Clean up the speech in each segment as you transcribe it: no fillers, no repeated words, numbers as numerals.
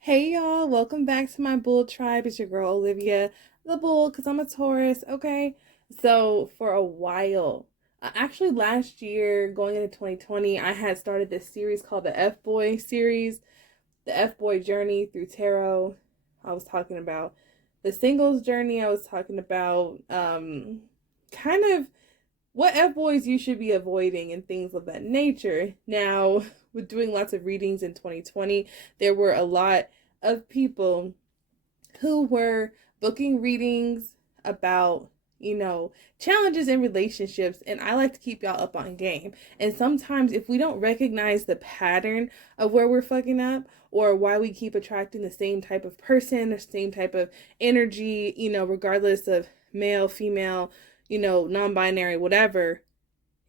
Hey y'all, welcome back to my bull tribe. It's your girl Olivia the bull because I'm a Taurus, okay? So, for a while, actually last year going into 2020, I had started this series called the F Boy series, the F Boy journey through tarot. I was talking about the singles journey. I was talking about kind of what F boys you should be avoiding and things of that nature. Now, with doing lots of readings in 2020, there were a lot of people who were booking readings about, challenges in relationships. And I like to keep y'all up on game. And sometimes, if we don't recognize the pattern of where we're fucking up or why we keep attracting the same type of person or same type of energy, regardless of male, female, non-binary, whatever,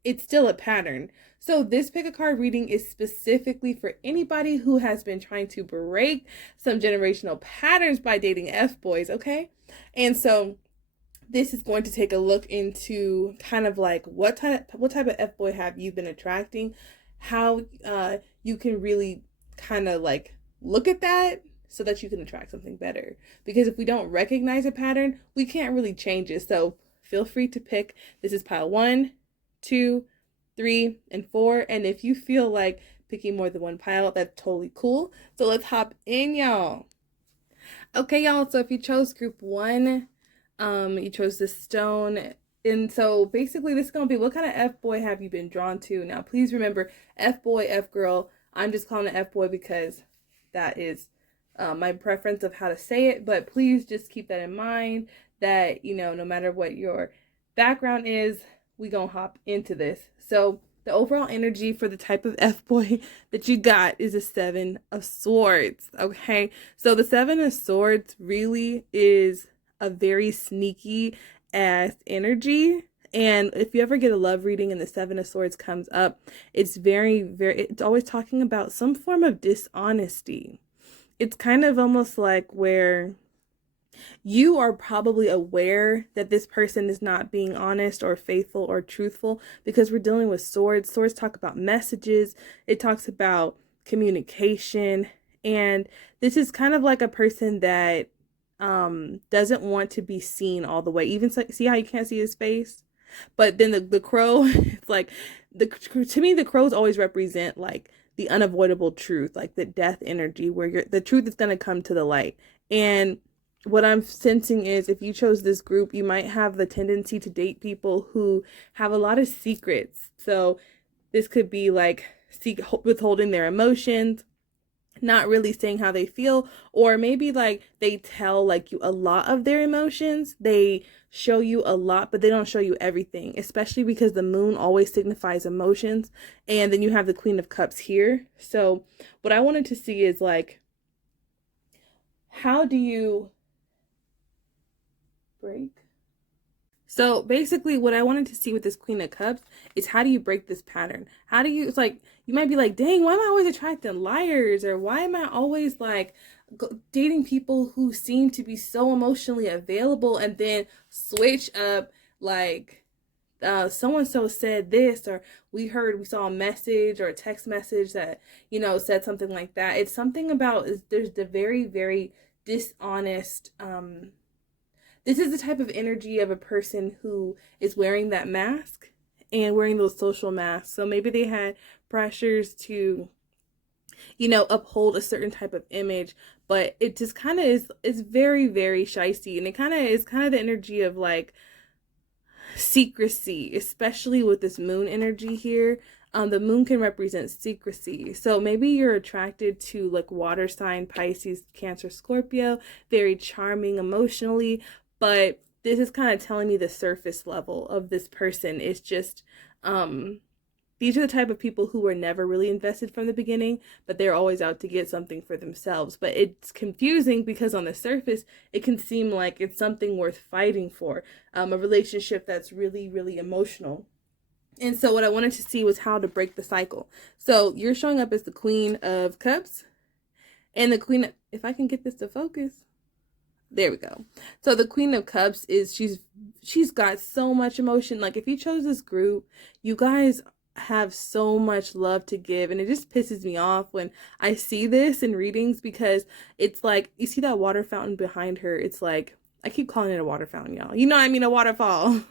it's still a pattern. So this pick a card reading is specifically for anybody who has been trying to break some generational patterns by dating F boys, okay? And so this is going to take a look into kind of like what type of F boy have you been attracting, how you can really kind of like look at that so that you can attract something better. Because if we don't recognize a pattern, we can't really change it. So feel free to pick. This is pile 1, 2, 3, and 4. And if you feel like picking more than one pile, that's totally cool. So let's hop in, y'all. Okay, y'all. So if you chose group 1, you chose the stone. And so basically this is going to be what kind of F boy have you been drawn to? Now, please remember F boy, F girl. I'm just calling it F boy because that is my preference of how to say it. But please just keep that in mind that, no matter what your background is, we gonna hop into this. So the overall energy for the type of F boy that you got is a 7 of Swords. Okay, so the 7 of Swords really is a very sneaky ass energy. And if you ever get a love reading and the 7 of Swords comes up, it's it's always talking about some form of dishonesty. It's kind of almost like where you are probably aware that this person is not being honest or faithful or truthful because we're dealing with swords. Swords talk about messages, it talks about communication, and this is kind of like a person that doesn't want to be seen all the way. Even see how you can't see his face? But then the crow, it's like to me the crows always represent like the unavoidable truth, like the death energy where the truth is going to come to the light. And what I'm sensing is if you chose this group, you might have the tendency to date people who have a lot of secrets. So this could be like withholding their emotions, not really saying how they feel, or maybe like they tell like you a lot of their emotions. They show you a lot, but they don't show you everything, especially because the moon always signifies emotions. And then you have the Queen of Cups here. So what I wanted to see is like, how do you break? So basically what I wanted to see with this Queen of Cups is how do you break this pattern? How do you, it's like, you might be like, dang, why am I always attracting liars? Or why am I always like dating people who seem to be so emotionally available and then switch up like, so-and-so said this, or we saw a message or a text message that, said something like that. It's something about, there's the very, very dishonest, this is the type of energy of a person who is wearing that mask and wearing those social masks. So maybe they had pressures to, uphold a certain type of image, but it just kind of is very, very shisty. And it kind of is kind of the energy of like secrecy, especially with this moon energy here. The moon can represent secrecy. So maybe you're attracted to like water sign, Pisces, Cancer, Scorpio, very charming emotionally, but this is kind of telling me the surface level of this person is just, these are the type of people who were never really invested from the beginning, but they're always out to get something for themselves. But it's confusing because on the surface, it can seem like it's something worth fighting for, a relationship that's really, really emotional. And so what I wanted to see was how to break the cycle. So you're showing up as the Queen of Cups, and the Queen, if I can get this to focus. There we go. So the Queen of Cups is she's got so much emotion. Like if you chose this group, you guys have so much love to give, and it just pisses me off when I see this in readings, because it's like, you see that water fountain behind her, it's like, I keep calling it a water fountain, y'all, you know what I mean, a waterfall.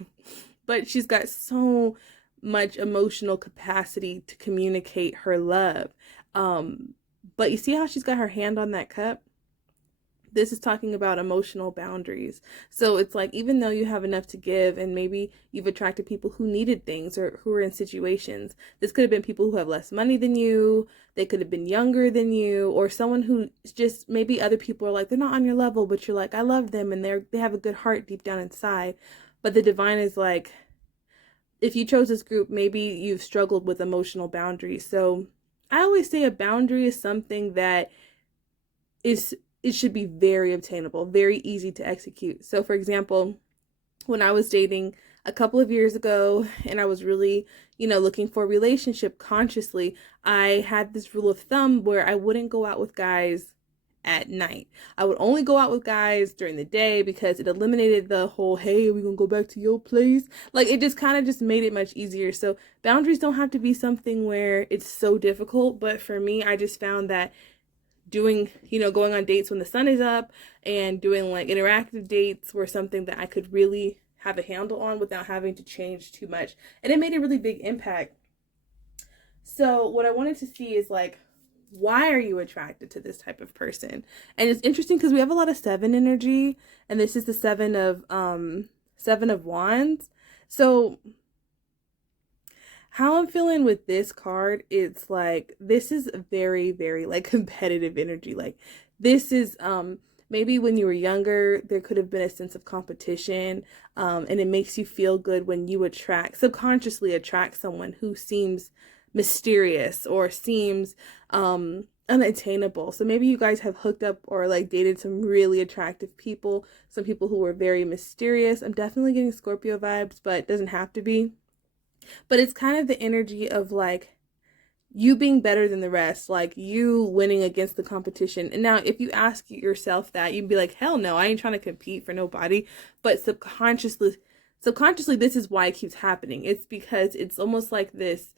But she's got so much emotional capacity to communicate her love. But you see how she's got her hand on that cup? This is talking about emotional boundaries. So it's like, even though you have enough to give, and maybe you've attracted people who needed things or who are in situations, this could have been people who have less money than you, they could have been younger than you, or someone who just, maybe other people are like, they're not on your level, but you're like, I love them, and they have a good heart deep down inside. But the divine is like, if you chose this group, maybe you've struggled with emotional boundaries. So I always say a boundary is something that it should be very obtainable, very easy to execute. So for example, when I was dating a couple of years ago, and I was really, looking for a relationship consciously, I had this rule of thumb where I wouldn't go out with guys at night. I would only go out with guys during the day, because it eliminated the whole, hey, we're gonna go back to your place. Like, it just kind of just made it much easier. So boundaries don't have to be something where it's so difficult. But for me, I just found that doing, going on dates when the sun is up and doing like interactive dates were something that I could really have a handle on without having to change too much. And it made a really big impact. So what I wanted to see is like, why are you attracted to this type of person? And it's interesting because we have a lot of 7 energy, and this is the 7 of wands. So how I'm feeling with this card, it's like, this is very, very like competitive energy. Like, this is maybe when you were younger, there could have been a sense of competition, and it makes you feel good when you subconsciously attract someone who seems mysterious or seems unattainable. So maybe you guys have hooked up or like dated some really attractive people, some people who were very mysterious. I'm definitely getting Scorpio vibes, but it doesn't have to be. But it's kind of the energy of like you being better than the rest, like you winning against the competition. And now if you ask yourself that, you'd be like, hell no, I ain't trying to compete for nobody. But subconsciously, this is why it keeps happening. It's because it's almost like this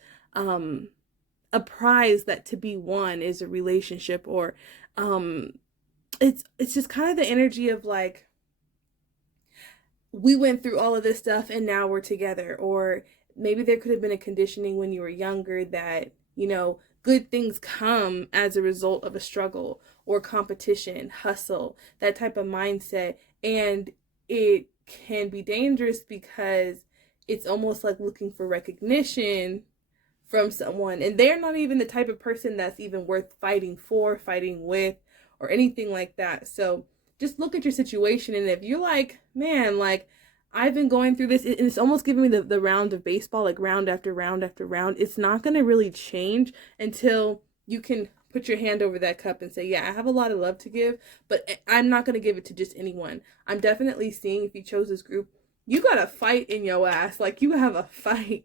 a prize that to be won is a relationship, or it's just kind of the energy of like, we went through all of this stuff and now we're together. Or maybe there could have been a conditioning when you were younger that, good things come as a result of a struggle or competition, hustle, that type of mindset. And it can be dangerous because it's almost like looking for recognition from someone, and they're not even the type of person that's even worth fighting for, fighting with, or anything like that. So just look at your situation, and if you're like, man, like, I've been going through this, and it's almost giving me the round of baseball, like round after round after round, it's not going to really change until you can put your hand over that cup and say, yeah, I have a lot of love to give, but I'm not going to give it to just anyone. I'm definitely seeing, if you chose this group, you got a fight in your ass. Like, you have a fight.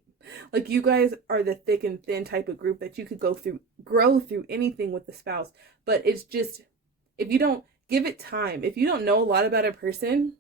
Like, you guys are the thick and thin type of group that you could grow through anything with the spouse. But it's just, if you don't give it time, if you don't know a lot about a person,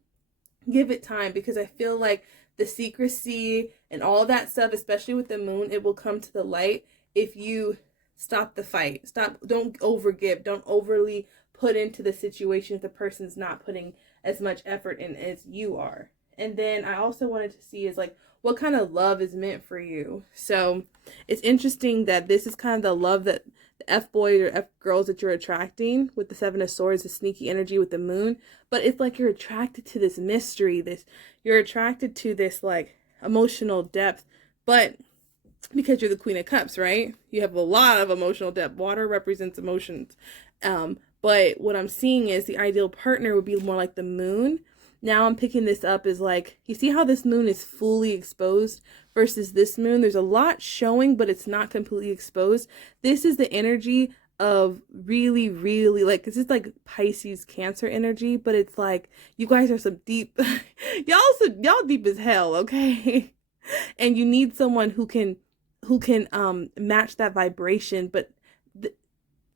give it time, because I feel like the secrecy and all that stuff, especially with the moon, it will come to the light if you stop the fight. Don't overgive. Don't overly put into the situation if the person's not putting as much effort in as you are. And then I also wanted to see is like, what kind of love is meant for you? So it's interesting that this is kind of the love that the F-boys or F-girls that you're attracting with the 7 of Swords, the sneaky energy with the moon. But it's like you're attracted to this mystery, you're attracted to this like emotional depth. But because you're the Queen of Cups, right? You have a lot of emotional depth. Water represents emotions. But what I'm seeing is the ideal partner would be more like the moon. Now I'm picking this up as like, you see how this moon is fully exposed versus this moon? There's a lot showing, but it's not completely exposed. This is the energy of really, really, like, this is like Pisces Cancer energy, but it's like, you guys are some deep, y'all deep as hell, okay? And you need someone who can match that vibration, but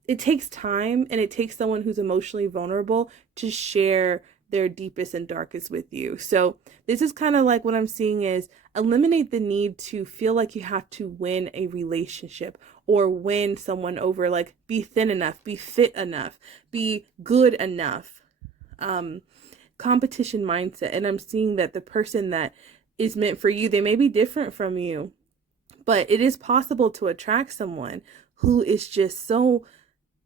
it takes time, and it takes someone who's emotionally vulnerable to share their deepest and darkest with you. So this is kind of like what I'm seeing is eliminate the need to feel like you have to win a relationship or win someone over. Like, be thin enough, be fit enough, be good enough. Competition mindset. And I'm seeing that the person that is meant for you, they may be different from you, but it is possible to attract someone who is just so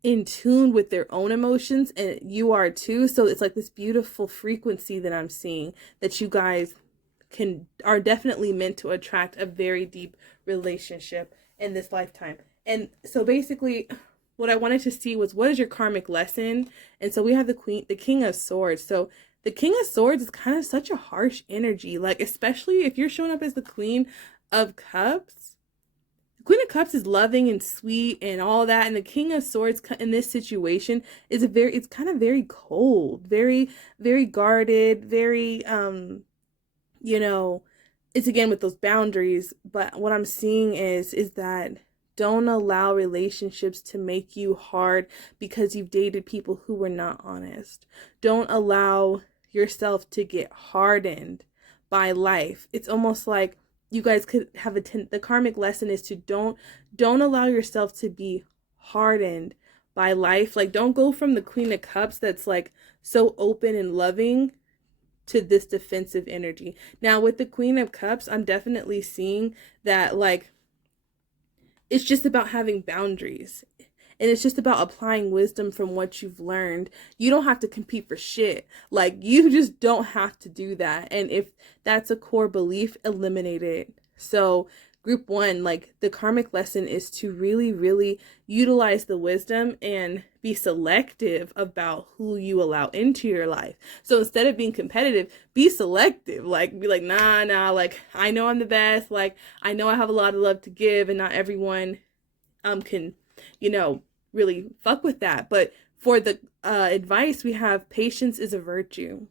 in tune with their own emotions, and you are too. So it's like this beautiful frequency that I'm seeing that you guys are definitely meant to attract a very deep relationship in this lifetime. And so basically what I wanted to see was, what is your karmic lesson? And so we have the King of Swords. So the King of Swords is kind of such a harsh energy, like especially if you're showing up as the Queen of Cups. The Queen of Cups is loving and sweet and all that, and the King of Swords in this situation is it's kind of very cold, very, very guarded, very you know, it's again with those boundaries. But what I'm seeing is that don't allow relationships to make you hard because you've dated people who were not honest. Don't allow yourself to get hardened by life. It's almost like you guys could have the karmic lesson is to don't allow yourself to be hardened by life. Like, don't go from the Queen of Cups that's like so open and loving to this defensive energy. Now with the Queen of Cups, I'm definitely seeing that like it's just about having boundaries. And it's just about applying wisdom from what you've learned. You don't have to compete for shit. Like, you just don't have to do that. And if that's a core belief, eliminate it. So group one, like the karmic lesson is to really, really utilize the wisdom and be selective about who you allow into your life. So instead of being competitive, be selective. Like, be like, nah, like, I know I'm the best. Like, I know I have a lot of love to give, and not everyone can, really fuck with that. But for the advice, we have patience is a virtue.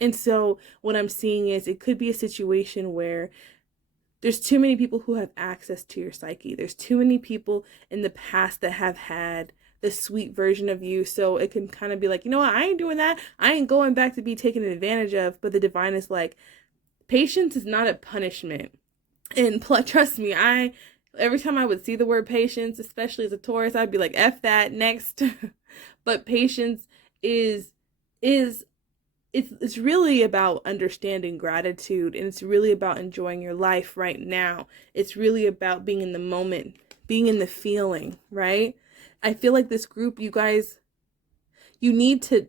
And so what I'm seeing is it could be a situation where there's too many people who have access to your psyche. There's too many people in the past that have had the sweet version of you. So it can kind of be like, you know what, I ain't doing that. I ain't going back to be taken advantage of. But the divine is like, patience is not a punishment. And trust me, every time I would see the word patience, especially as a Taurus, I'd be like, F that, next. But patience is it's really about understanding gratitude, and it's really about enjoying your life right now. It's really about being in the moment, being in the feeling, right? I feel like this group, you guys, you need to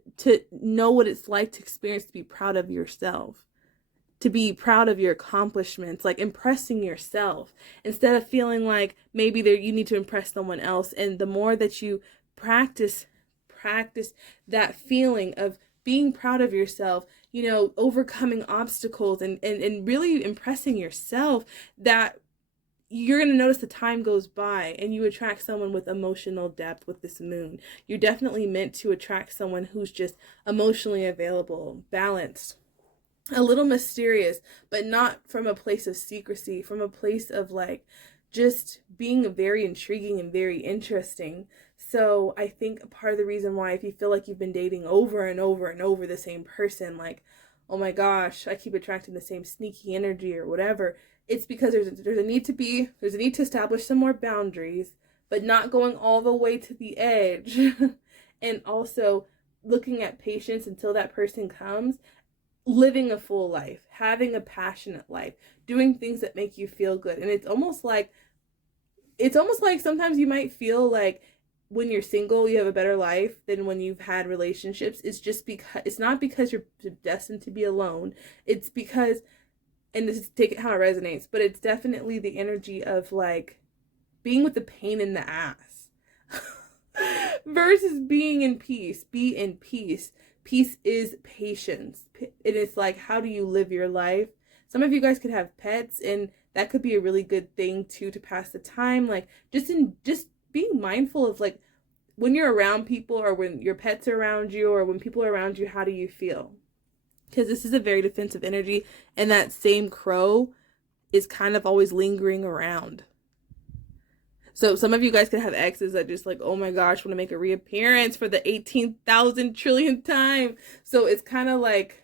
know what it's like to experience, to be proud of yourself, to be proud of your accomplishments, like impressing yourself instead of feeling like maybe you need to impress someone else. And the more that you practice that feeling of being proud of yourself, overcoming obstacles and really impressing yourself, that you're going to notice the time goes by and you attract someone with emotional depth with this moon. You're definitely meant to attract someone who's just emotionally available, balanced, a little mysterious, but not from a place of secrecy, from a place of like just being very intriguing and very interesting. So I think part of the reason why, if you feel like you've been dating over and over and over the same person, like, oh my gosh, I keep attracting the same sneaky energy or whatever, it's because there's a need to establish some more boundaries, but not going all the way to the edge. And also looking at patience until that person comes, living a full life, having a passionate life, doing things that make you feel good. And it's almost like sometimes you might feel like when you're single, you have a better life than when you've had relationships. It's just because it's not because you're destined to be alone. It's because, and this is, take it how it resonates, but it's definitely the energy of like being with the pain in the ass versus being in peace. Be in peace. Peace is patience. It is like, how do you live your life? Some of you guys could have pets, and that could be a really good thing too, to pass the time. Like just being mindful of like when you're around people, or when your pets are around you, or when people are around you, how do you feel? Because this is a very defensive energy, and that same crow is kind of always lingering around. So some of you guys could have exes that just like, oh my gosh, want to make a reappearance for the 18,000 trillionth time. So it's kind of like,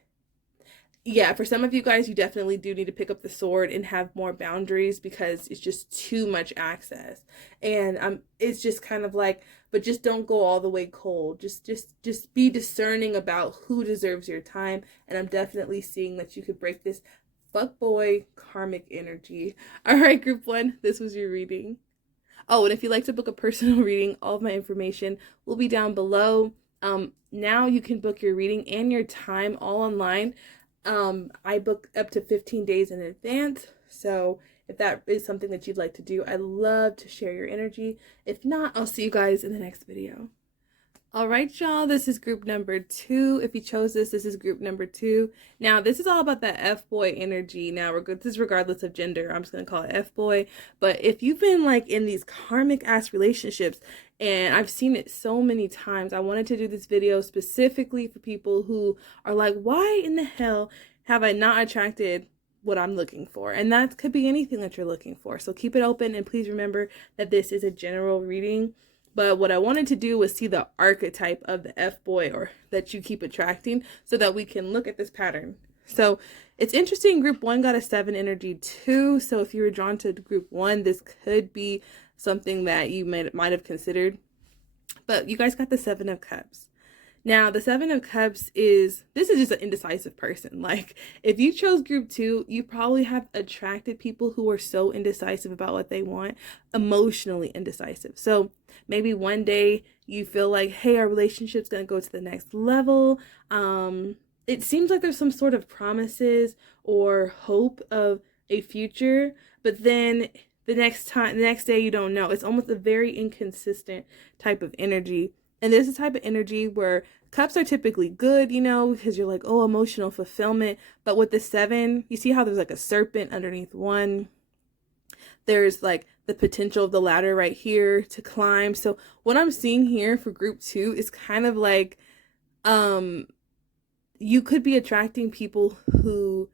yeah, for some of you guys, you definitely do need to pick up the sword and have more boundaries because it's just too much access. And it's just kind of like, but just don't go all the way cold. Just be discerning about who deserves your time. And I'm definitely seeing that you could break this fuckboy karmic energy. All right, group one, this was your reading. Oh, and if you'd like to book a personal reading, all of my information will be down below. Now you can book your reading and your time all online. I book up to 15 days in advance. So if that is something that you'd like to do, I'd love to share your energy. If not, I'll see you guys in the next video. All right, y'all, this is group number 2. If you chose this, this is group number 2. Now, this is all about that F-boy energy. Now, this is regardless of gender. I'm just going to call it F-boy. But if you've been like in these karmic-ass relationships, and I've seen it so many times, I wanted to do this video specifically for people who are like, why in the hell have I not attracted what I'm looking for? And that could be anything that you're looking for. So keep it open, and please remember that this is a general reading. But what I wanted to do was see the archetype of the F-boy or that you keep attracting so that we can look at this pattern. So it's interesting. Group 1 got a 7 energy too. So if you were drawn to group 1, this could be something that you might have considered. But you guys got the 7 of Cups. Now, the 7 of Cups this is just an indecisive person. Like, if you chose group 2, you probably have attracted people who are so indecisive about what they want, emotionally indecisive. So maybe one day you feel like, hey, our relationship's going to go to the next level. It seems like there's some sort of promises or hope of a future, but then the next day you don't know. It's almost a very inconsistent type of energy. And there's a type of energy where cups are typically good, you know, because you're like, oh, emotional fulfillment. But with the 7, you see how there's like a serpent underneath 1. There's like the potential of the ladder right here to climb. So what I'm seeing here for group 2 is kind of like, you could be attracting people who,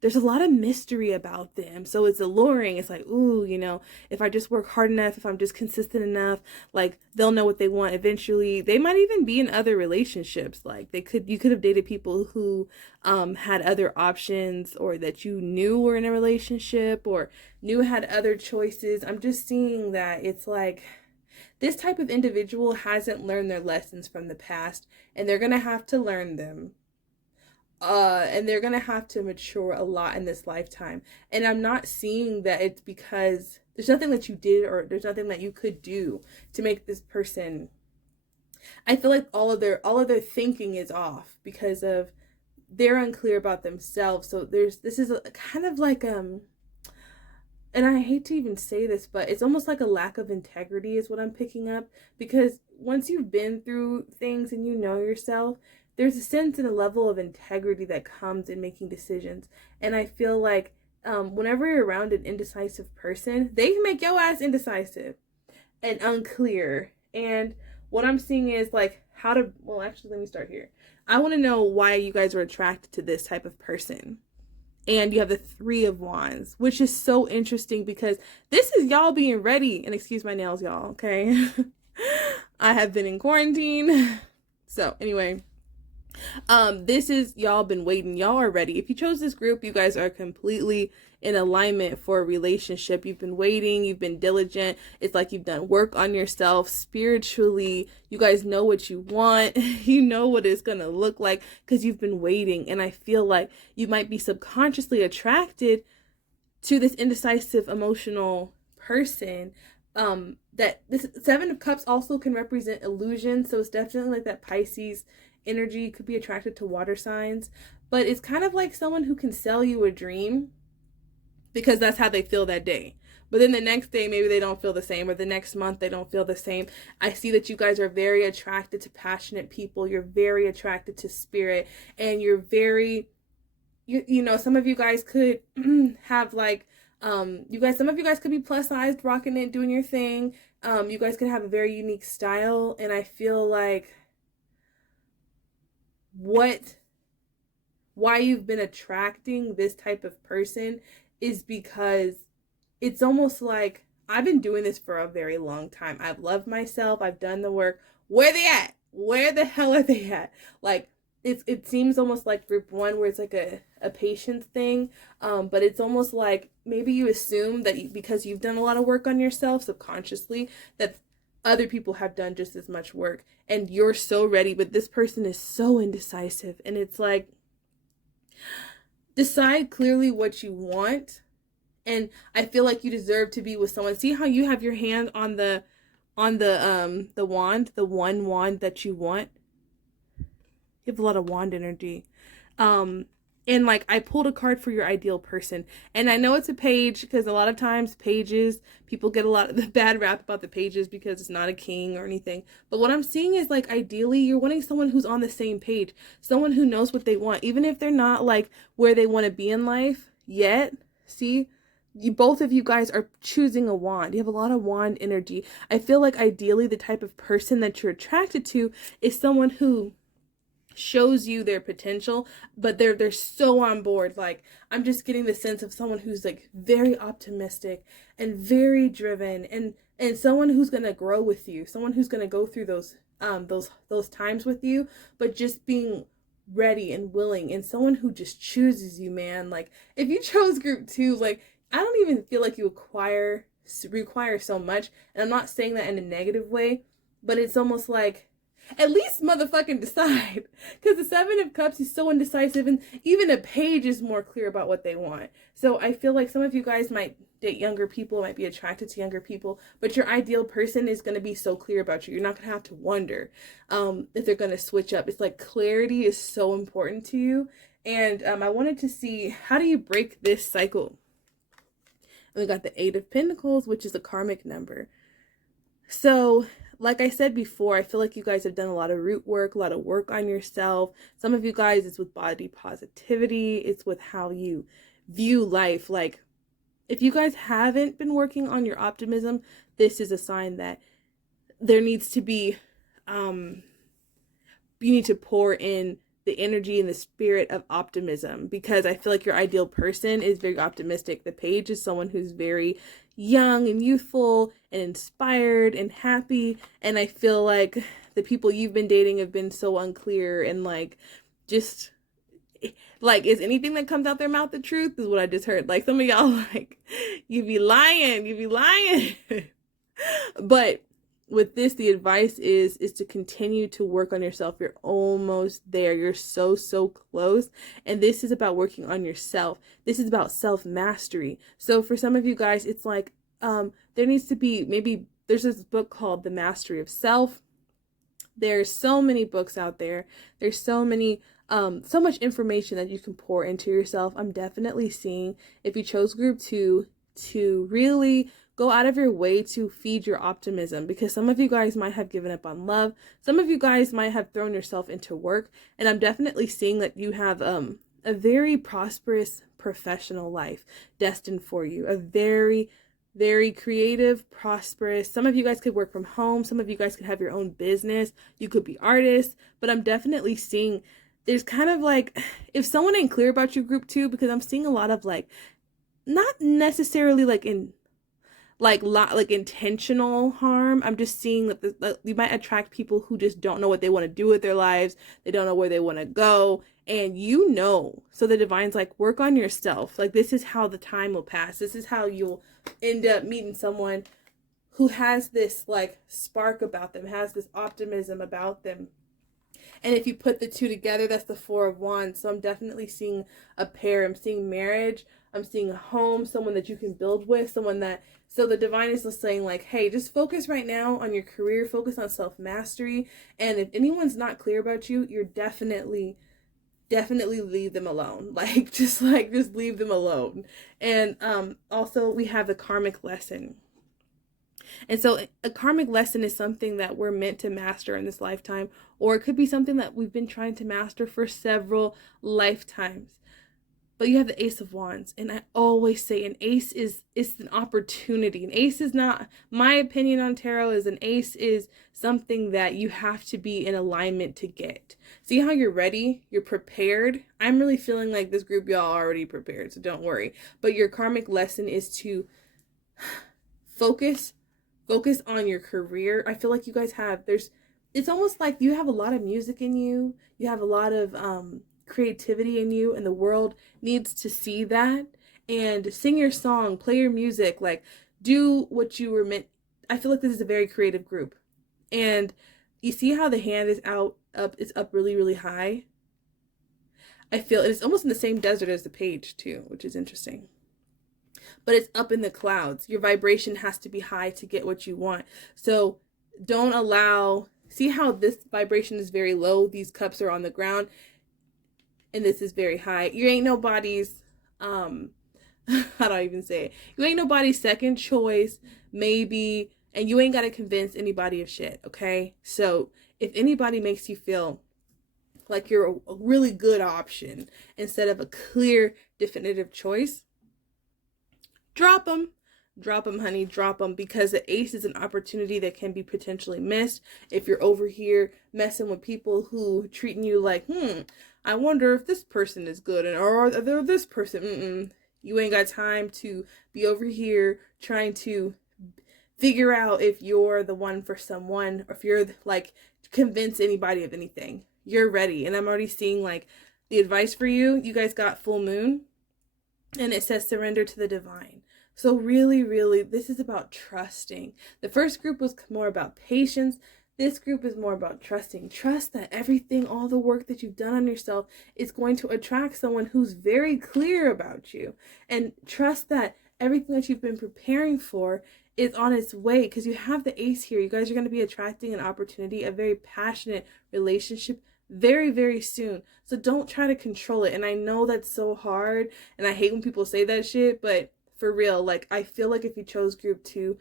there's a lot of mystery about them. So it's alluring. It's like, ooh, you know, if I just work hard enough, if I'm just consistent enough, like they'll know what they want eventually. They might even be in other relationships. Like you could have dated people who had other options, or that you knew were in a relationship or knew had other choices. I'm just seeing that it's like this type of individual hasn't learned their lessons from the past, and they're going to have to learn them. And they're gonna have to mature a lot in this lifetime. And I'm not seeing that it's because there's nothing that you did or there's nothing that you could do to make this person. I feel like all of their thinking is off because of they're unclear about themselves. So this is a kind of like and I hate to even say this, but it's almost like a lack of integrity is what I'm picking up, because once you've been through things and you know yourself, there's a sense and a level of integrity that comes in making decisions. And I feel like whenever you're around an indecisive person, they can make your ass indecisive and unclear. And what I'm seeing is like well, actually, let me start here. I want to know why you guys are attracted to this type of person. And you have the 3 of Wands, which is so interesting because this is y'all being ready. And excuse my nails, y'all, okay? I have been in quarantine. So anyway, this is y'all been waiting. Y'all are ready. If you chose this group, you guys are completely in alignment for a relationship. You've been waiting. You've been diligent. It's like you've done work on yourself spiritually. You guys know what you want. You know what it's going to look like because you've been waiting. And I feel like you might be subconsciously attracted to this indecisive emotional person. That this 7 of Cups also can represent illusion. So it's definitely like that Pisces energy. Could be attracted to water signs, but it's kind of like someone who can sell you a dream because that's how they feel that day. But then the next day, maybe they don't feel the same, or the next month they don't feel the same. I see that you guys are very attracted to passionate people. You're very attracted to spirit, and you're very, you know, some of you guys could have like, some of you guys could be plus sized, rocking it, doing your thing. You guys could have a very unique style, and I feel like why you've been attracting this type of person is because it's almost like I've been doing this for a very long time. I've loved myself. I've done the work. Where they at? Where the hell are they at? Like, it seems almost like group one where it's like a patience thing. But it's almost like maybe you assume that because you've done a lot of work on yourself subconsciously, that other people have done just as much work and you're so ready, but this person is so indecisive. And it's like, decide clearly what you want. And I feel like you deserve to be with someone. See how you have your hand on the wand, the one wand that you want. You have a lot of wand energy. And like I pulled a card for your ideal person. And I know it's a page because a lot of times pages, people get a lot of the bad rap about the pages because it's not a king or anything. But what I'm seeing is like ideally you're wanting someone who's on the same page, someone who knows what they want, even if they're not like where they want to be in life yet. See, both of you guys are choosing a wand. You have a lot of wand energy. I feel like ideally the type of person that you're attracted to is someone who shows you their potential, but they're so on board. Like, I'm just getting the sense of someone who's like very optimistic and very driven, and someone who's gonna grow with you, someone who's gonna go through those times with you, but just being ready and willing, and someone who just chooses you, man. Like, if you chose group two, like, I don't even feel like you require so much, and I'm not saying that in a negative way, but it's almost like, at least motherfucking decide. Because the Seven of Cups is so indecisive, and even a page is more clear about what they want. So I feel like some of you guys might date younger people, might be attracted to younger people, but your ideal person is going to be so clear about you. You're not going to have to wonder if they're going to switch up. It's like clarity is so important to you. And I wanted to see, how do you break this cycle? And we got the Eight of Pentacles, which is a karmic number. So, like I said before, I feel like you guys have done a lot of root work, a lot of work on yourself. Some of you guys, it's with body positivity. It's with how you view life. Like, if you guys haven't been working on your optimism, this is a sign that there needs to be, you need to pour in the energy and the spirit of optimism, because I feel like your ideal person is very optimistic. The page is someone who's very young and youthful and inspired and happy, and I feel like the people you've been dating have been so unclear and like, just like, is anything that comes out their mouth the truth, is what I just heard. Like, some of y'all, like, you be lying. But with this, the advice is to continue to work on yourself. You're almost there. You're so close. And this is about working on yourself. This is about self-mastery. So for some of you guys, it's like, there needs to be, maybe there's this book called The Mastery of Self. There's so many books out there. There's so many, so much information that you can pour into yourself. I'm definitely seeing, if you chose group two, to really go out of your way to feed your optimism, because some of you guys might have given up on love. Some of you guys might have thrown yourself into work. And I'm definitely seeing that you have a very prosperous professional life destined for you. A very, very creative, prosperous. Some of you guys could work from home. Some of you guys could have your own business. You could be artists. But I'm definitely seeing there's kind of like, if someone ain't clear about you, group two, because I'm seeing a lot of like, not necessarily like in like intentional harm. I'm just seeing that you might attract people who just don't know what they want to do with their lives. They don't know where they want to go, and you know. So the divine's like, work on yourself. Like, this is how the time will pass. This is how you'll end up meeting someone who has this like spark about them, has this optimism about them. And if you put the two together, that's the Four of Wands. So I'm definitely seeing a pair. I'm seeing marriage. I'm seeing a home, someone that you can build with, someone that, so the divine is just saying like, hey, just focus right now on your career, focus on self-mastery. And if anyone's not clear about you, you're definitely leave them alone. Like, just leave them alone. And also we have the karmic lesson. And so a karmic lesson is something that we're meant to master in this lifetime, or it could be something that we've been trying to master for several lifetimes. But you have the Ace of Wands, and I always say an ace is an opportunity. An ace is not, my opinion on tarot is an ace is something that you have to be in alignment to get. See how you're ready? You're prepared. I'm really feeling like this group, y'all already prepared, so don't worry. But your karmic lesson is to focus on your career. I feel like you guys have, it's almost like you have a lot of music in you. You have a lot of creativity in you, and the world needs to see that. And sing your song, play your music, like do what you were meant. I feel like this is a very creative group. And you see how the hand is it's up really, really high. I feel it's almost in the same desert as the page too, which is interesting. But it's up in the clouds. Your vibration has to be high to get what you want. So don't allow, see how this vibration is very low? These cups are on the ground and this is very high. You ain't nobody's, how do I even say it? You ain't nobody's second choice, maybe, and you ain't got to convince anybody of shit, okay? So if anybody makes you feel like you're a really good option instead of a clear, definitive choice, drop them. Drop them, honey, drop them, because the ace is an opportunity that can be potentially missed if you're over here messing with people who treating you like, I wonder if this person is good, or they're this person. You ain't got time to be over here trying to figure out if you're the one for someone, or if you're like convince anybody of anything. You're ready. And I'm already seeing like the advice for you. You guys got full moon and it says surrender to the divine. So really, really, this is about trusting. The first group was more about patience. This group is more about trusting. Trust that everything, all the work that you've done on yourself is going to attract someone who's very clear about you. And trust that everything that you've been preparing for is on its way, because you have the ace here. You guys are going to be attracting an opportunity, a very passionate relationship very, very soon. So don't try to control it. And I know that's so hard, and I hate when people say that shit, but for real, like, I feel like if you chose group 2,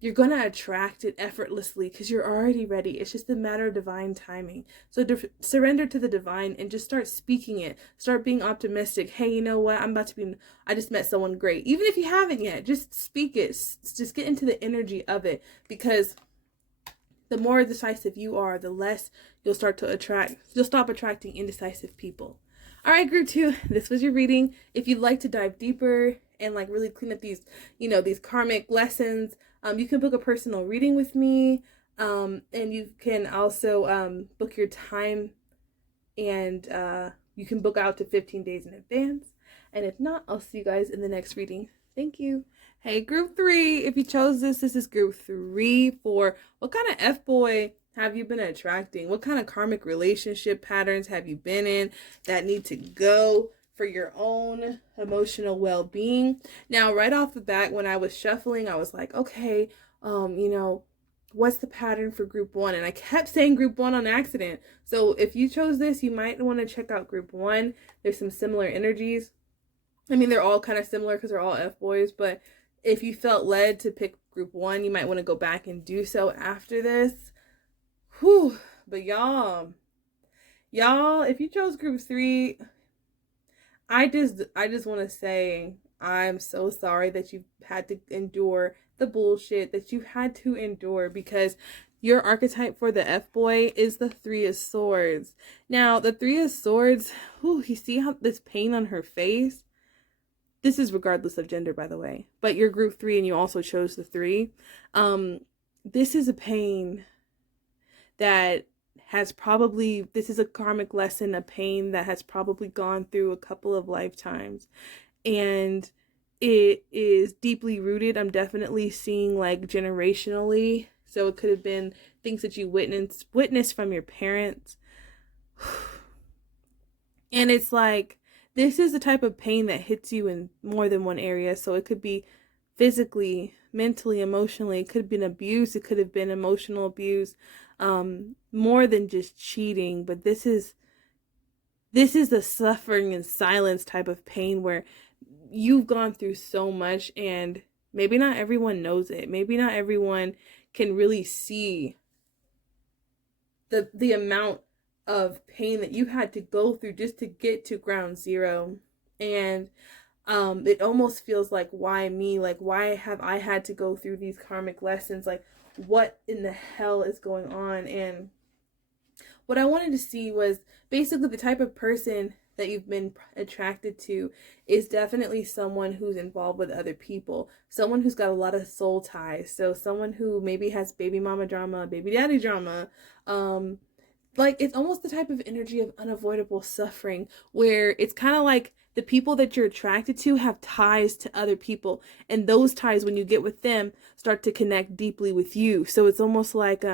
you're going to attract it effortlessly because you're already ready. It's just a matter of divine timing. So surrender to the divine and just start speaking it. Start being optimistic. Hey, you know what? I just met someone great. Even if you haven't yet, just speak it. Just get into the energy of it, because the more decisive you are, the less you'll stop attracting indecisive people. All right, group 2, this was your reading. If you'd like to dive deeper and like really clean up these karmic lessons, you can book a personal reading with me, and you can also book your time, and you can book out to 15 days in advance. And if not, I'll see you guys in the next reading. Thank you. Hey, group 3, if you chose this is group 3 for what kind of F-boy have you been attracting? What kind of karmic relationship patterns have you been in that need to go for your own emotional well-being? Now, right off the bat, when I was shuffling, I was like, okay, what's the pattern for group 1? And I kept saying group 1 on accident. So if you chose this, you might want to check out group 1. There's some similar energies. I mean, they're all kind of similar because they're all F-boys, but if you felt led to pick group 1, you might want to go back and do so after this. Whew. But y'all, if you chose group 3, I just want to say I'm so sorry that you've had to endure the bullshit that you've had to endure, because your archetype for the F-boy is the 3 of Swords. Now, the 3 of Swords, you see how this pain on her face? This is regardless of gender, by the way. But you're group 3 and you also chose the 3. This is a pain that this is a karmic lesson, a pain that has probably gone through a couple of lifetimes. And it is deeply rooted. I'm seeing like generationally. So it could have been things that you witnessed from your parents. And it's like, this is the type of pain that hits you in more than one area. So it could be physically, mentally, emotionally. It could have been abuse. It could have been emotional abuse. More than just cheating. But this is the suffering and silence type of pain where you've gone through so much, and maybe not everyone knows it. Maybe not everyone can really see the amount of pain that you had to go through just to get to ground zero. And it almost feels like, why me? Like, why have I had to go through these karmic lessons? Like, what in the hell is going on? And what I wanted to see was basically the type of person that you've been attracted to is definitely someone who's involved with other people, someone who's got a lot of soul ties. So someone who maybe has baby mama drama, baby daddy drama, like it's almost the type of energy of unavoidable suffering where it's kind of like the people that you're attracted to have ties to other people, and those ties, when you get with them, start to connect deeply with you. So it's almost like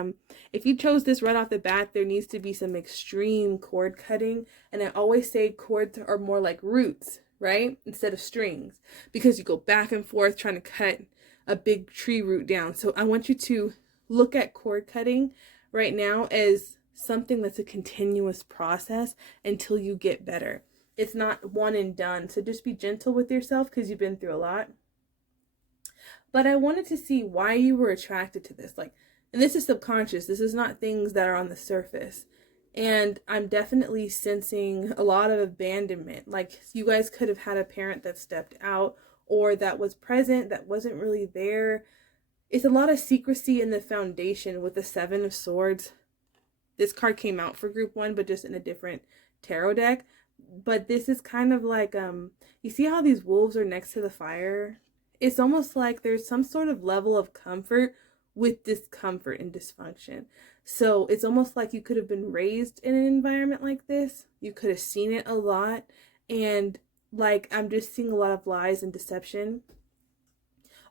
if you chose this right off the bat, there needs to be some extreme cord cutting. And I always say cords are more like roots, right, instead of strings, because you go back and forth trying to cut a big tree root down. So I want you to look at cord cutting right now as something that's a continuous process until you get better. It's not one and done. So just be gentle with yourself because you've been through a lot. But I wanted to see why you were attracted to this. Like, and this is subconscious. This is not things that are on the surface. And I'm definitely sensing a lot of abandonment. Like, you guys could have had a parent that stepped out or that was present that wasn't really there. It's a lot of secrecy in the foundation with the Seven of Swords. This card came out for group 1, but just in a different tarot deck. But this is kind of like, you see how these wolves are next to the fire? It's almost like there's some sort of level of comfort with discomfort and dysfunction. So it's almost like you could have been raised in an environment like this. You could have seen it a lot. And like, I'm just seeing a lot of lies and deception.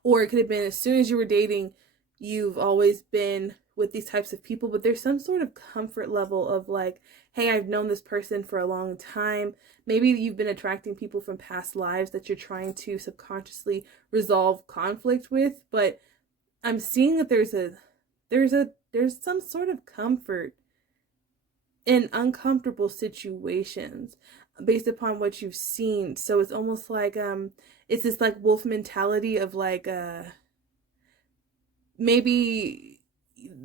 Or it could have been as soon as you were dating, you've always been with these types of people, but there's some sort of comfort level of like, hey, I've known this person for a long time. Maybe you've been attracting people from past lives that you're trying to subconsciously resolve conflict with, but I'm seeing that there's some sort of comfort in uncomfortable situations based upon what you've seen. So it's almost like it's this like wolf mentality of like maybe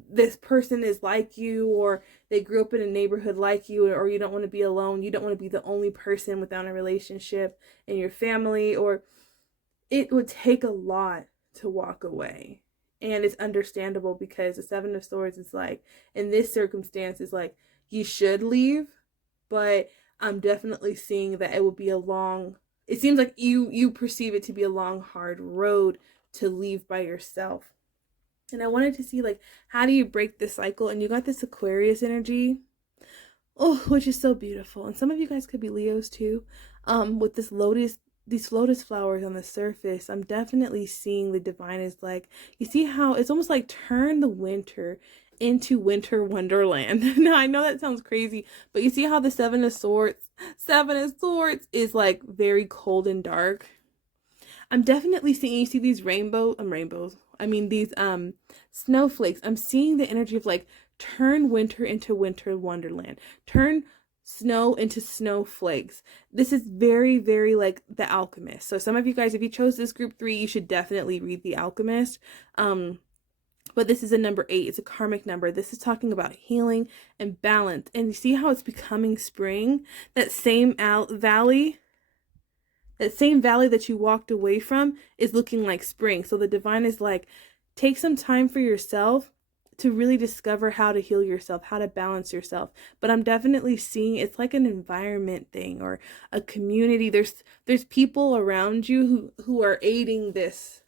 this person is like you, or they grew up in a neighborhood like you, or you don't want to be alone. You don't want to be the only person without a relationship in your family, or it would take a lot to walk away. And it's understandable because the Seven of Swords is like, in this circumstance, is like, you should leave, but I'm definitely seeing that it would be a long, it seems like you perceive it to be a long, hard road to leave by yourself. And I wanted to see, like, how do you break this cycle? And you got this Aquarius energy, oh, which is so beautiful. And some of you guys could be Leos too. With this lotus, these lotus flowers on the surface, I'm definitely seeing the divine is like, you see how it's almost like turn the winter into winter wonderland. Now I know that sounds crazy, but you see how the Seven of Swords is like very cold and dark. I'm definitely seeing, you see these rainbows. I mean, these snowflakes. I'm seeing the energy of like, turn winter into winter wonderland. Turn snow into snowflakes. This is very, very like The Alchemist. So some of you guys, if you chose this group 3, you should definitely read The Alchemist. But this is a number 8. It's a karmic number. This is talking about healing and balance. And you see how it's becoming spring? That same valley that you walked away from is looking like spring. So the divine is like, take some time for yourself to really discover how to heal yourself, how to balance yourself. But I'm definitely seeing it's like an environment thing or a community. There's people around you who are aiding this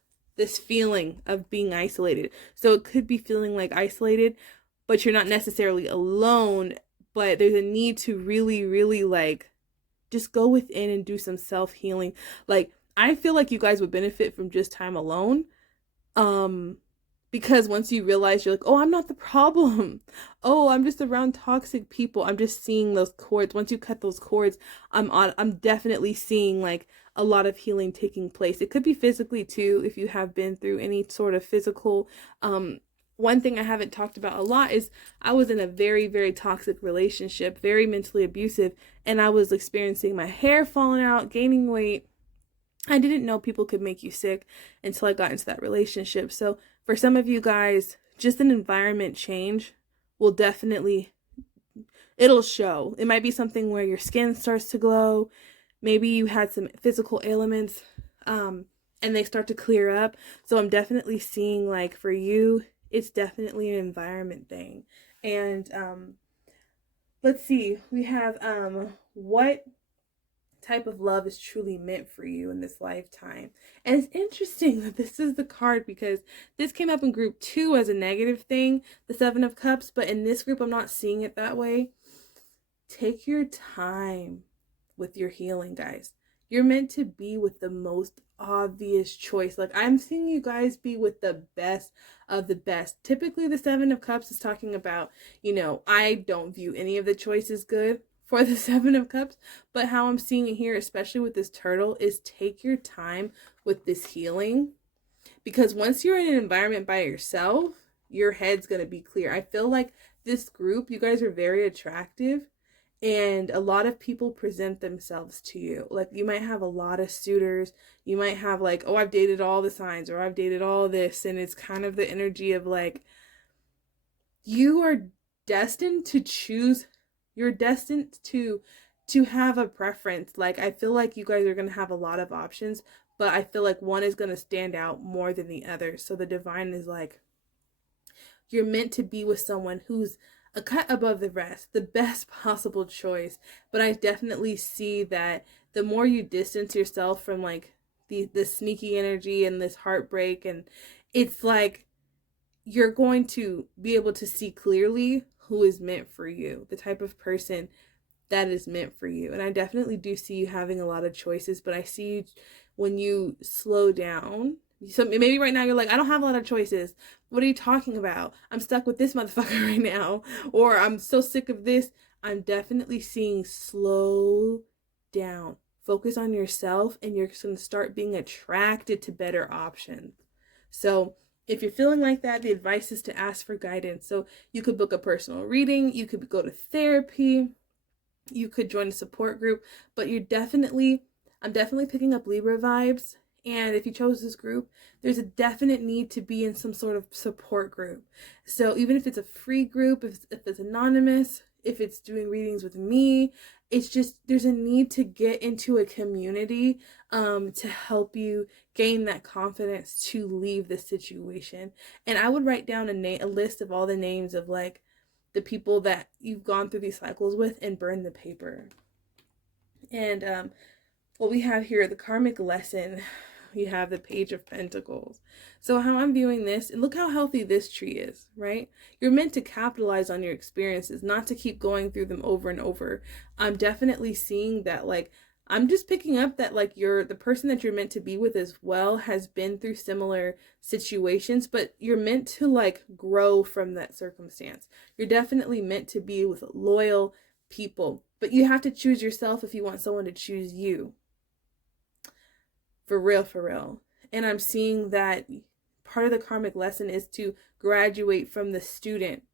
feeling of being isolated. So it could be feeling like isolated, but you're not necessarily alone, but there's a need to really, really like just go within and do some self-healing. Like, I feel like you guys would benefit from just time alone. Because once you realize, you're like, oh, I'm not the problem. Oh, I'm just around toxic people. I'm just seeing those cords. Once you cut those cords, I'm definitely seeing like a lot of healing taking place. It could be physically too, if you have been through any sort of physical. One thing I haven't talked about a lot is I was in a very, very toxic relationship, very mentally abusive, and I was experiencing my hair falling out, gaining weight. I didn't know people could make you sick until I got into that relationship. So for some of you guys, just an environment change will definitely, it'll show. It might be something where your skin starts to glow. Maybe you had some physical ailments, and they start to clear up. So I'm definitely seeing like for you, it's definitely an environment thing. And let's see, we have what type of love is truly meant for you in this lifetime. And it's interesting that this is the card because this came up in group 2 as a negative thing, the 7 of Cups, but in this group I'm not seeing it that way. Take your time with your healing, guys. You're meant to be with the most obvious choice. Like, I'm seeing you guys be with the best of the best. Typically, the 7 of Cups is talking about, I don't view any of the choices good for the 7 of Cups, but how I'm seeing it here, especially with this turtle, is take your time with this healing, because once you're in an environment by yourself, your head's going to be clear. I feel like this group, you guys are very attractive, and a lot of people present themselves to you. Like, you might have a lot of suitors. You might have like, oh, I've dated all the signs, or I've dated all this. And it's kind of the energy of like, you are destined to choose. You're destined to have a preference. Like, I feel like you guys are going to have a lot of options, but I feel like one is going to stand out more than the other. So the divine is like, you're meant to be with someone who's a cut above the rest, the best possible choice. But I definitely see that the more you distance yourself from like the sneaky energy and this heartbreak, and it's like you're going to be able to see clearly who is meant for you, the type of person that is meant for you. And I definitely do see you having a lot of choices, but I see you when you slow down. So maybe right now you're like, I don't have a lot of choices. What are you talking about? I'm stuck with this motherfucker right now. Or I'm so sick of this. I'm definitely seeing slow down. Focus on yourself, and you're going to start being attracted to better options. So if you're feeling like that, the advice is to ask for guidance. So you could book a personal reading. You could go to therapy. You could join a support group. But I'm definitely picking up Libra vibes. And if you chose this group, there's a definite need to be in some sort of support group. So even if it's a free group, if it's anonymous, if it's doing readings with me, it's just, there's a need to get into a community to help you gain that confidence to leave the situation. And I would write down a list of all the names of like the people that you've gone through these cycles with and burn the paper. And what we have here, the karmic lesson. You have the Page of Pentacles. So how I'm viewing this, and look how healthy this tree is, right? You're meant to capitalize on your experiences, not to keep going through them over and over. I'm definitely seeing that, like, I'm just picking up that, like, the person that you're meant to be with as well has been through similar situations, but you're meant to, like, grow from that circumstance. You're definitely meant to be with loyal people, but you have to choose yourself if you want someone to choose you. For real, for real. And I'm seeing that part of the karmic lesson is to graduate from the student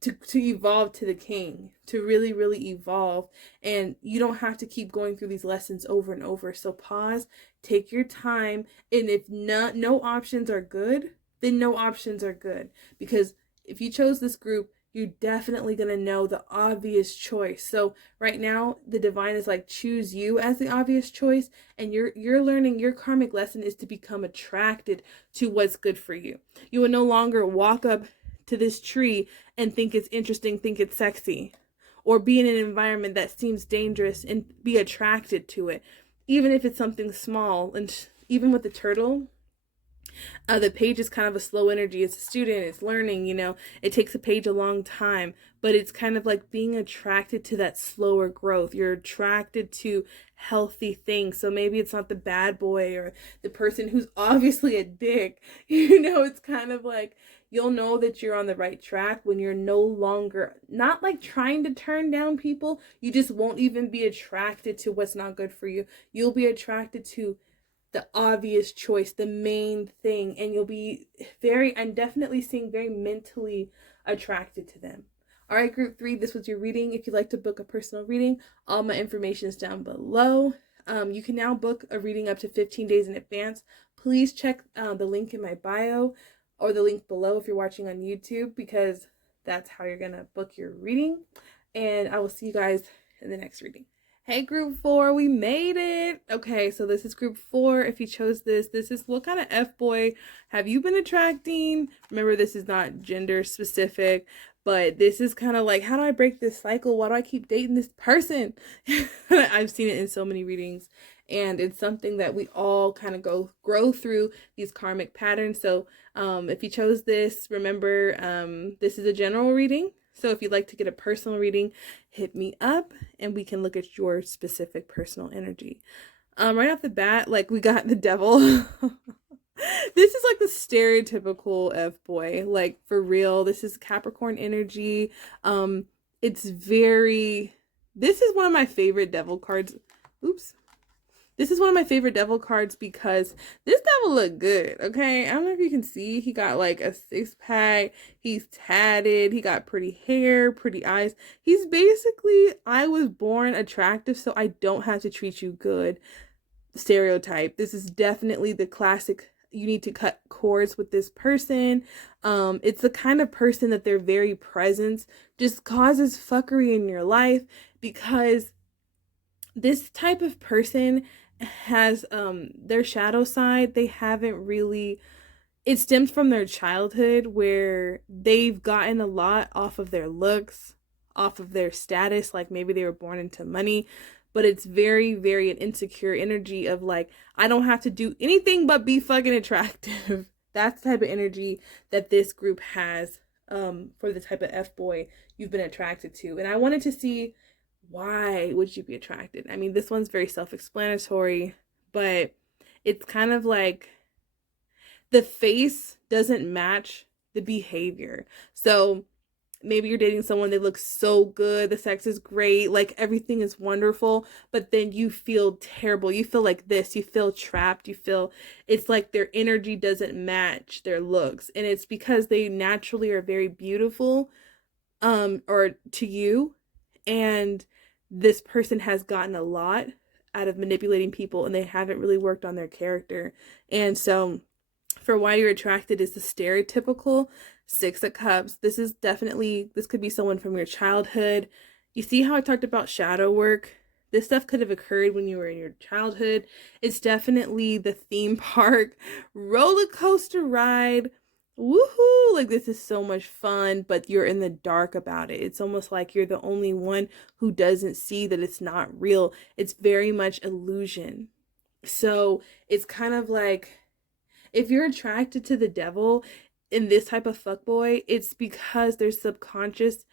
to evolve to the king, to really, really evolve. And you don't have to keep going through these lessons over and over. So pause, take your time. And if no options are good, then no options are good. Because if you chose this group, you're definitely going to know the obvious choice. So right now, the divine is like, choose you as the obvious choice. And you're learning, your karmic lesson is to become attracted to what's good for you. You will no longer walk up to this tree and think it's interesting, think it's sexy, or be in an environment that seems dangerous and be attracted to it. Even if it's something small. And even with the turtle, the page is kind of a slow energy. It's a student, it's learning, it takes a page a long time, but it's kind of like being attracted to that slower growth. You're attracted to healthy things. So maybe it's not the bad boy or the person who's obviously a dick. It's kind of like, you'll know that you're on the right track when you're no longer, not like trying to turn down people. You just won't even be attracted to what's not good for you. You'll be attracted to the obvious choice, the main thing, and you'll be I'm definitely seeing very mentally attracted to them. All right, group 3, this was your reading. If you'd like to book a personal reading, all my information is down below. You can now book a reading up to 15 days in advance. Please check the link in my bio or the link below if you're watching on YouTube, because that's how you're gonna book your reading. And I will see you guys in the next reading. Hey, group 4, we made it. Okay, so this is group 4. If you chose this, this is what kind of F-boy have you been attracting? Remember, this is not gender specific, but this is kind of like, how do I break this cycle? Why do I keep dating this person? I've seen it in so many readings, and it's something that we all kind of grow through these karmic patterns. So, if you chose this, remember, this is a general reading. So if you'd like to get a personal reading, hit me up and we can look at your specific personal energy. Right off the bat, like, we got the devil. This is like the stereotypical F-boy, like, for real. This is Capricorn energy. It's very, this is one of my favorite devil cards. Oops. This is one of my favorite devil cards because this devil look good, okay? I don't know if you can see. He got like a 6-pack. He's tatted. He got pretty hair, pretty eyes. He's basically, I was born attractive, so I don't have to treat you good stereotype. This is definitely the classic, you need to cut cords with this person. It's the kind of person that their very presence just causes fuckery in your life, because this type of person has their shadow side. They haven't really, it stems from their childhood where they've gotten a lot off of their looks, off of their status, like maybe they were born into money, but it's very, very an insecure energy of like, I don't have to do anything but be fucking attractive. That's the type of energy that this group has for the type of F-boy you've been attracted to. And I wanted to see, why would you be attracted? I mean, this one's very self-explanatory, but it's kind of like the face doesn't match the behavior. So maybe you're dating someone, they look so good, the sex is great, like everything is wonderful, but then you feel terrible. You feel like this, you feel trapped, you feel it's like their energy doesn't match their looks. And it's because they naturally are very beautiful, or to you, and this person has gotten a lot out of manipulating people and they haven't really worked on their character. And so for why you're attracted is the stereotypical 6 of Cups. This is definitely, this could be someone from your childhood. You see how I talked about shadow work? This stuff could have occurred when you were in your childhood. It's definitely the theme park roller coaster ride. Woohoo! Like, this is so much fun, but you're in the dark about it. It's almost like you're the only one who doesn't see that it's not real. It's very much illusion. So it's kind of like, if you're attracted to the devil in this type of fuckboy, it's because there's subconscious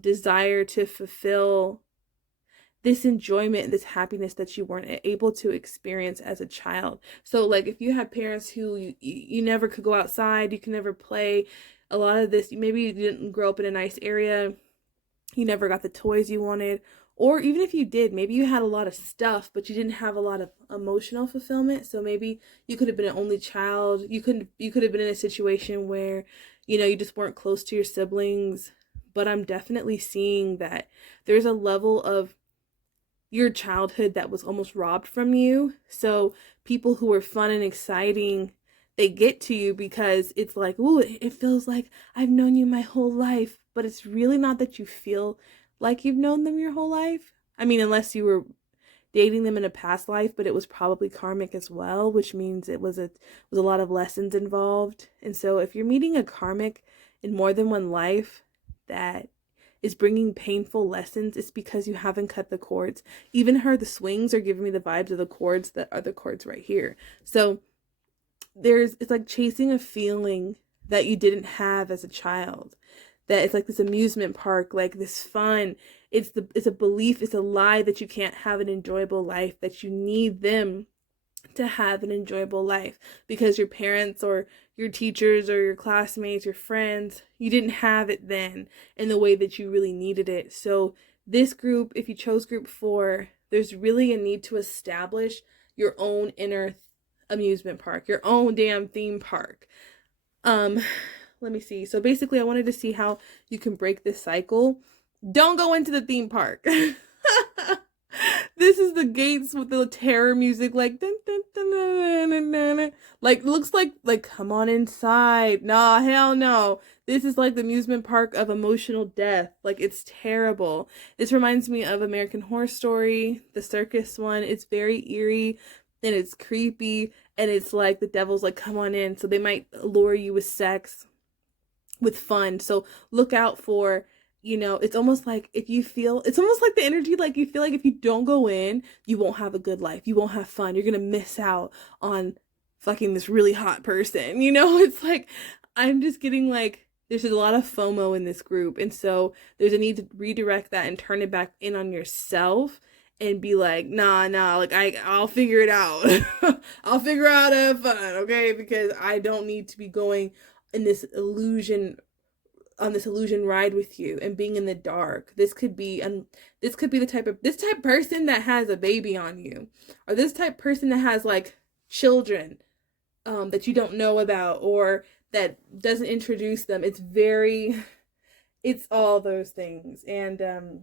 desire to fulfill this enjoyment and this happiness that you weren't able to experience as a child. So like, if you had parents who you never could go outside, you can never play, a lot of this, maybe you didn't grow up in a nice area, you never got the toys you wanted, or even if you did, maybe you had a lot of stuff, but you didn't have a lot of emotional fulfillment. So maybe you could have been an only child. You could have been in a situation where, you know, you just weren't close to your siblings. But I'm definitely seeing that there's a level of your childhood that was almost robbed from you. So people who are fun and exciting, they get to you because it's like, ooh, it feels like I've known you my whole life. But it's really not that you feel like you've known them your whole life. I mean, unless you were dating them in a past life, but it was probably karmic as well, which means it was a lot of lessons involved. And so if you're meeting a karmic in more than one life that is bringing painful lessons, it's because you haven't cut the cords. Even the swings are giving me the vibes of the cords that are the cords right here. So it's like chasing a feeling that you didn't have as a child. That it's like this amusement park, like this fun. It's a belief, it's a lie that you can't have an enjoyable life, that you need them to have an enjoyable life because your parents or your teachers or your classmates, your friends, you didn't have it then in the way that you really needed it. So this group, if you chose group 4, there's really a need to establish your own inner amusement park, your own damn theme park. Let me see. So basically I wanted to see how you can break this cycle. Don't go into the theme park. This is the gates with the terror music, like dun, dun, dun, dun, dun, dun, dun. Like, looks like come on inside. Nah, hell no. This is like the amusement park of emotional death. Like, it's terrible. This reminds me of American Horror Story, the circus one. It's very eerie and it's creepy, and it's like the devil's like, come on in. So they might lure you with sex, with fun. So look out for, it's almost like it's almost like the energy, like you feel like if you don't go in, you won't have a good life. You won't have fun. You're going to miss out on fucking this really hot person. It's like, I'm just getting like, there's a lot of FOMO in this group. And so there's a need to redirect that and turn it back in on yourself and be like, nah, like I'll figure it out. I'll figure out how to have fun, okay? Because I don't need to be going in this illusion ride with you and being in the dark. This could be the type of person that has a baby on you, or this type of person that has like children that you don't know about, or that doesn't introduce them. It's all those things. And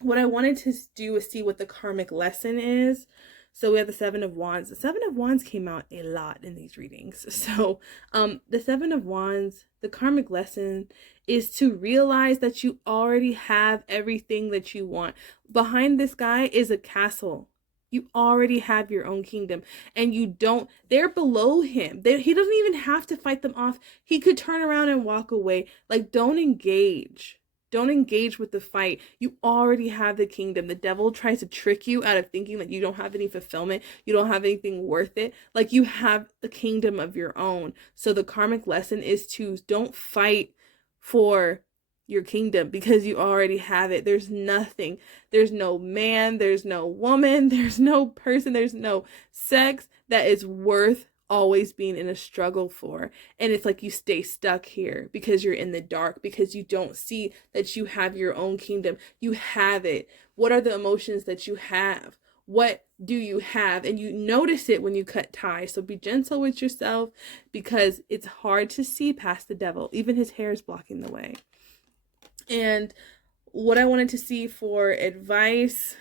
what I wanted to do is see what the karmic lesson is. So we have the Seven of Wands. The Seven of Wands came out a lot in these readings. So the Seven of Wands, the karmic lesson is to realize that you already have everything that you want. Behind this guy is a castle. You already have your own kingdom, and they're below him. He doesn't even have to fight them off. He could turn around and walk away. Like, don't engage. Don't engage with the fight. You already have the kingdom. The devil tries to trick you out of thinking that you don't have any fulfillment. You don't have anything worth it. Like, you have a kingdom of your own. So the karmic lesson is to don't fight for your kingdom, because you already have it. There's nothing. There's no man. There's no woman. There's no person. There's no sex that is worth always being in a struggle for. And it's like you stay stuck here because you're in the dark, because you don't see that you have your own kingdom. You have it. What are the emotions that you have? What do you have? And you notice it when you cut ties. So be gentle with yourself, because it's hard to see past the devil. Even his hair is blocking the way. And what I wanted to see for advice,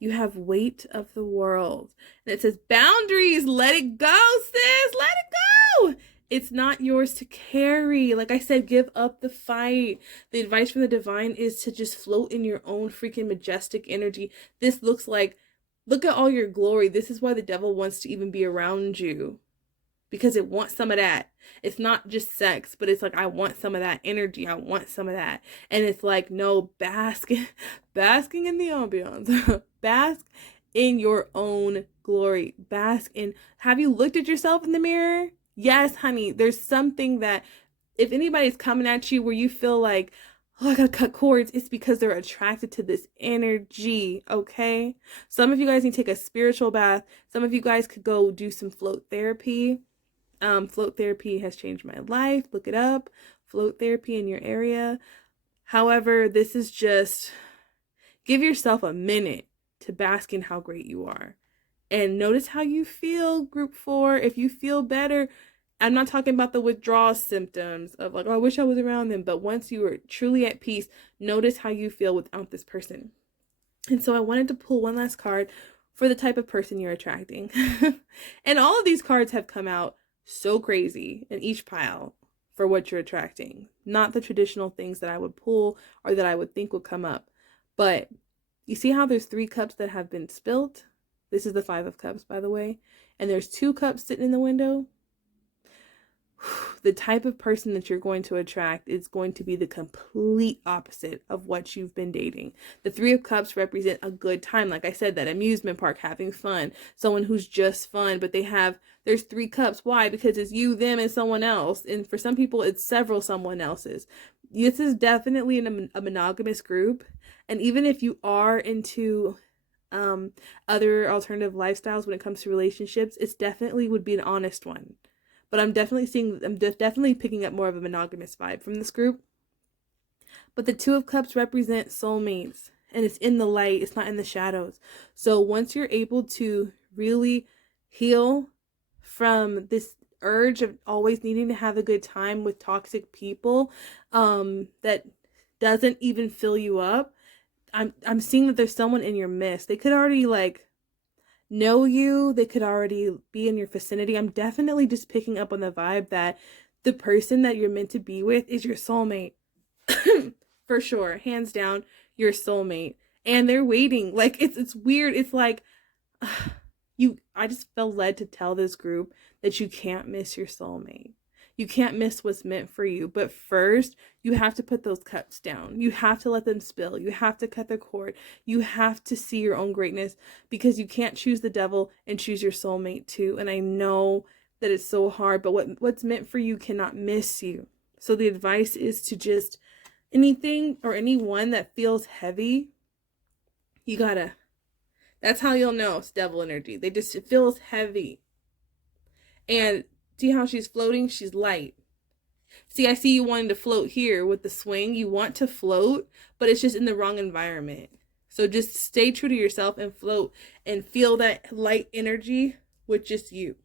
you have weight of the world. And it says boundaries. Let it go, sis. Let it go. It's not yours to carry. Like I said, give up the fight. The advice from the divine is to just float in your own freaking majestic energy. This looks like, look at all your glory. This is why the devil wants to even be around you, because it wants some of that. It's not just sex, but it's like, I want some of that energy. I want some of that. And it's like, no, basking in the ambiance. Bask in your own glory. Bask in, have you looked at yourself in the mirror? Yes, honey. There's something that, if anybody's coming at you where you feel like, oh, I gotta cut cords, it's because they're attracted to this energy, okay? Some of you guys need to take a spiritual bath. Some of you guys could go do some float therapy. Float therapy has changed my life. Look it up. Float therapy in your area. However, this is just, give yourself a minute to bask in how great you are. And notice how you feel, group 4. If you feel better, I'm not talking about the withdrawal symptoms of like, oh, I wish I was around them. But once you are truly at peace, notice how you feel without this person. And so I wanted to pull one last card for the type of person you're attracting. And all of these cards have come out so crazy in each pile for what you're attracting. Not the traditional things that I would pull or that I would think would come up. But you see how there's 3 cups that have been spilt? This is the 5 of Cups, by the way. And there's 2 cups sitting in the window. The type of person that you're going to attract is going to be the complete opposite of what you've been dating. The 3 of Cups represent a good time. Like I said, that amusement park, having fun. Someone who's just fun, but there's 3 cups. Why? Because it's you, them, and someone else. And for some people, it's several someone else's. This is definitely a monogamous group. And even if you are into other alternative lifestyles when it comes to relationships, it's definitely would be an honest one. But I'm definitely picking up more of a monogamous vibe from this group. But the 2 of Cups represent soulmates, and it's in the light. It's not in the shadows. So once you're able to really heal from this urge of always needing to have a good time with toxic people, that doesn't even fill you up, I'm seeing that there's someone in your midst. They could already like know you. They could already be in your vicinity. I'm definitely just picking up on the vibe that the person that you're meant to be with is your soulmate. For sure, hands down, your soulmate. And they're waiting. Like it's weird. It's like I just felt led to tell this group that you can't miss your soulmate. You can't miss what's meant for you. But first, you have to put those cups down. You have to let them spill. You have to cut the cord. You have to see your own greatness, because you can't choose the devil and choose your soulmate too. And I know that it's so hard, but what's meant for you cannot miss you. So the advice is to just, anything or anyone that feels heavy, you gotta, that's how you'll know it's devil energy. It feels heavy. And see how she's floating? She's light. See, I see you wanting to float here with the swing. You want to float, but it's just in the wrong environment. So just stay true to yourself and float and feel that light energy with just you.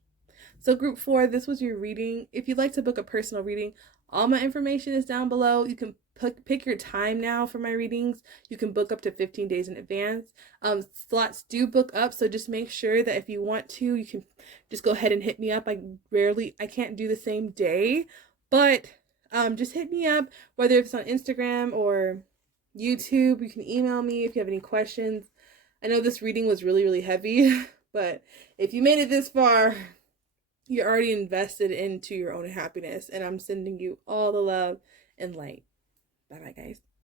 So group 4, this was your reading. If you'd like to book a personal reading, all my information is down below. You can pick your time now for my readings. You can book up to 15 days in advance. Slots do book up, so just make sure that if you want to, you can just go ahead and hit me up. I can't do the same day, but just hit me up, whether it's on Instagram or YouTube. You can email me if you have any questions. I know this reading was really, really heavy, but if you made it this far, you're already invested into your own happiness, and I'm sending you all the love and light. Bye bye, guys.